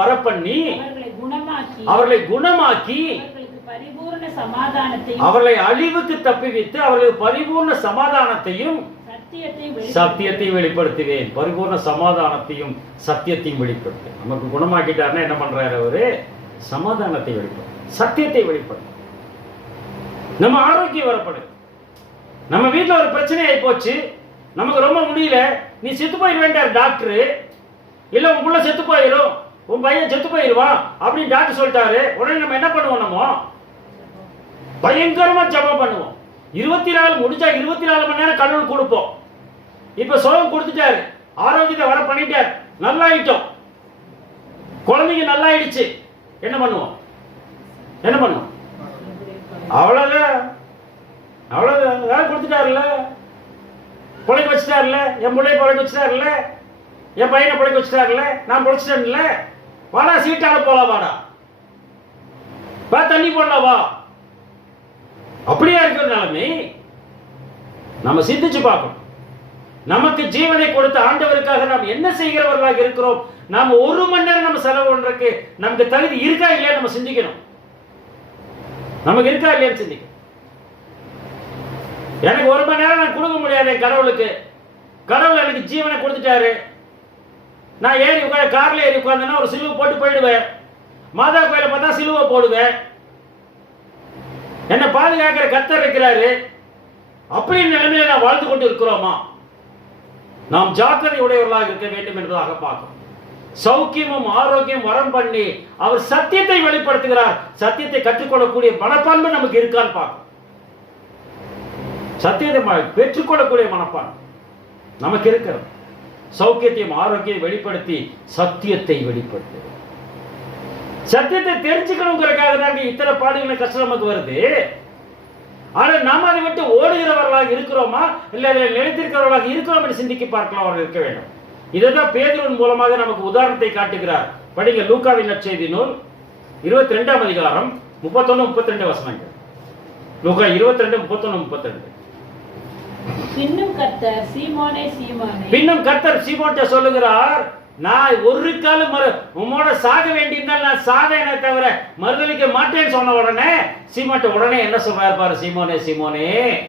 வரப்பண்ணி அவர்களை குணமாக்கி அவர்களை அழிவுக்கு தப்புவித்து அவர்களுக்கு பரிபூர்ண சமாதானத்தையும் சத்தியத்தை வெளிப்படுத்துவேன். பரிபூர்ண சமாதானத்தையும் சத்தியத்தையும் வெளிப்படுத்து. நமக்கு குணமாக்கிட்டாருன்னா என்ன பண்றாரு அவரு? சமாதானத்தை வெளிப்படுத்து, சத்தியத்தை வெளிப்படுத்து. நம்ம ஆரோக்கியம் வரப்படும். நம்ம வீட்டில் ஒரு பிரச்சனை ஆகி போச்சு, நமக்கு ரொம்ப முடியல, நீ செத்து போயிட வேண்டாம் டாக்டரு, இல்லை உன் புள்ள செத்து போயிடும், உன் பையன் செத்து போயிடுவான் அப்படின்னு டாக்டர் சொல்லிட்டாரு. உடனே நம்ம என்ன பண்ணுவோம்? நம்ம பயங்கரமா ஜெபம் பண்ணுவோம். 24 முடிஞ்சா 24 மணி நேரம் கடவுள் கொடுப்போம். இப்ப சுகம் கொடுத்துட்டாரு, ஆரோக்கியத்தை வர பண்ணிட்டார், நல்லாயிட்டோம், குழந்தைங்க நல்லாயிடுச்சு, என்ன பண்ணுவோம்? என்ன பண்ணுவோம்? அவ்வளவுதான், அவ்வளவுதான். வேலை கொடுத்துட்டாருல்ல, பிழைக்க வச்சுட்டாருல்ல, என் பிள்ளைய பிழைக்க வச்சுட்டாருல்ல, என் பையனை பிழைக்க வச்சுட்டாருல்ல, நான் பிழைச்சிட்டேன்ல, வாடா சீட்டால போலாம், வாடா வா தண்ணி போடலாம் வா. அப்படியா இருக்கிற நிலைமை? நம்ம சிந்திச்சு பார்க்கணும். நமக்கு ஜீவனை கொடுத்த ஆண்டவருக்காக நாம் என்ன செய்கிறவர்களாக இருக்கிறோம்? நாம 1 மணி நேரம் நம்ம செலவு பண்றதுக்கு நமக்கு தகுதி இருக்கா இல்லையா நம்ம சிந்திக்கணும். நமக்கு இருக்கா இல்லையான்னு சிந்திக்கணும். எனக்கு 1 மணி நேரம் நான் கொடுக்க முடியாது கடவுளுக்கு. கடவுள் எனக்கு ஜீவனை கொடுத்துட்டாரு. நான் ஏறி உட்காந்து கார்ல ஏறி உட்கார்ந்தேன்னா ஒரு சிலுவை போட்டு போயிடுவேன். மாதா கோயிலை பார்த்தா சிலுவை போடுவேன். என்னை பாதுகாக்கிற கர்த்தர் இருக்கிறாரு. அப்படி நிலைமையில நான் வாழ்ந்து கொண்டு இருக்கிறோமா? நாம் ஜாக்கிரதை உடையவர்களாக இருக்க வேண்டும் என்பதாக பார்க்கிறோம். சௌக்கியமும் ஆரோக்கியம் வரம் பண்ணி அவர் சத்தியத்தை வெளிப்படுத்துகிறார். சத்தியத்தை கற்றுக்கொள்ளக்கூடிய மனப்பான்மை நமக்கு இருக்கான்னு பார்க்கணும். சத்தியத்தை பெற்றுக்கொள்ளக்கூடிய மனப்பான்மை நமக்கு இருக்கிறது. சௌக்கியத்தையும் ஆரோக்கியம் வெளிப்படுத்தி சத்தியத்தை வெளிப்படுத்து. சத்தியத்தை தெரிஞ்சுக்கணுங்கிறதுக்காக தான் இத்தனை பாடுகள் கஷ்டம் நமக்கு வருது. ஆனால் நாம் அதை விட்டு ஓடுகிறவர்களாக இருக்கிறோமா, இல்லை அதில் நிலைத்திருக்கிறவர்களாக இருக்கிறோம் என்று சிந்திக்க பார்க்கலாம். அவர்கள் இருக்க வேண்டும். இதைதான் பேதுருவின் மூலமாக நமக்கு உதாரணத்தை காட்டுகிறார். படிங்க லூக்காவின் நற்செய்தி நூல் 22ஆம் அதிகாரம் 31-32 வசனங்கள். லூக்கா 22:31-32. பின்னும் கர்த்தர் சீமோன்ட்ட சொல்லுகிறார், நான் ஒரு காலம் உம்மோட சாக வேண்டியிருந்தால் நான் சாதனை தவிர மறுதளிக்க மாட்டேன்னு சொன்ன உடனே சீமோன்ட்ட உடனே என்ன சொல்றாரு பாரு, சீமோனே சீமோனே